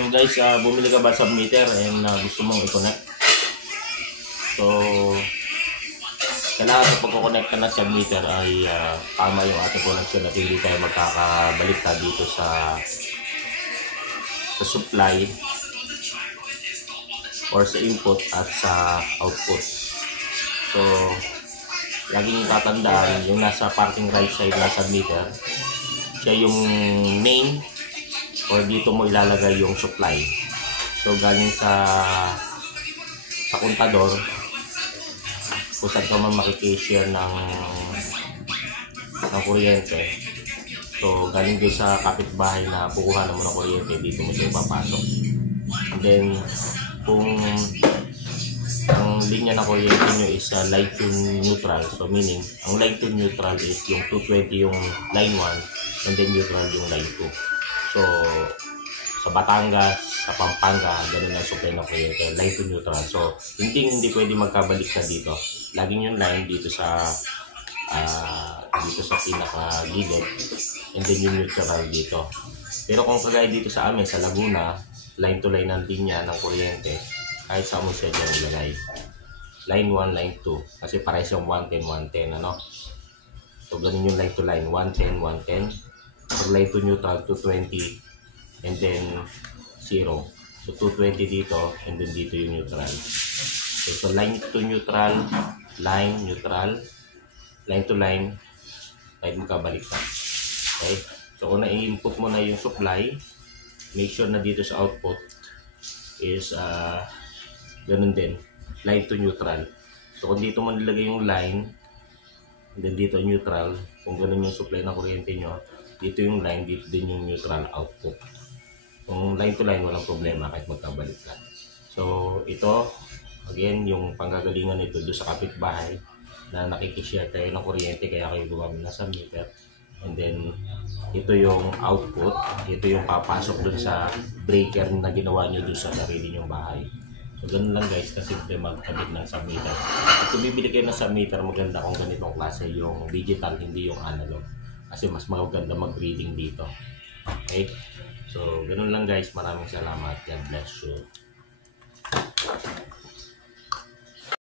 Yung guys, bumili ka ba sa meter and gusto mong i-connect? So, kailangan sa pagkoconnect ka na sa meter ay tama yung ating connection at hindi tayo magkakabaliktad dito sa supply or sa input at sa output. So, laging tatandaan yung nasa parking right side na sa meter, siya yung main or dito mo ilalagay yung supply. So, galing sa kontador, kung saan ka man makikishare ng kuryente. So, galing doon sa kapitbahay na kukuha mo ng kuryente, dito mo siya ipapasok. And then, kung ang linya na kuryente nyo is light to neutral, so meaning, ang light to neutral is yung 220 yung line 1, and then neutral yung line 2. So, sa Batangas, sa Pampanga, ganun ang supply ng kuryente, light to neutral. So, hindi pwede magkabalik na dito. Laging yung line dito sa pinaka-gilid, and then yung neutral dito. Pero kung kagaya dito sa amin, sa Laguna, line to line ang linya ng kuryente, kahit sa mo siya dyan ilagay. Line 1, line 2. Kasi parehas yung 110, 110, ano? So, ganun yung line to line, 110, 110. Pag line to neutral, 220, and then 0. So, 220 dito, and then dito yung neutral. Okay, so, line to neutral, line, neutral, line to line, kahit magkabalik ka. Okay? So, kung na-input mo na yung supply, make sure na dito sa output is ganun din, line to neutral. So, kung dito mo nilagay yung line, and then dito neutral, kung ganun yung supply ng kuryente nyo, dito yung line, dito din yung neutral output. Kung line to line, walang problema kahit magkabalik ka. So, ito, again, yung panggagalingan nito doon sa kapitbahay na nakikishare kayo ng kuryente kaya kayo gumamit na sa meter. And then, ito yung output, ito yung papasok doon sa breaker na ginawa nyo doon sa sarili nyong bahay. So, ganun lang guys, kasi magkabit ng submeter. At kung bibili kayo ng submeter, maganda kung ganitong klase yung digital, hindi yung analog. Kasi mas maganda mag-reading dito. Okay? So, ganun lang guys. Maraming salamat. God bless you.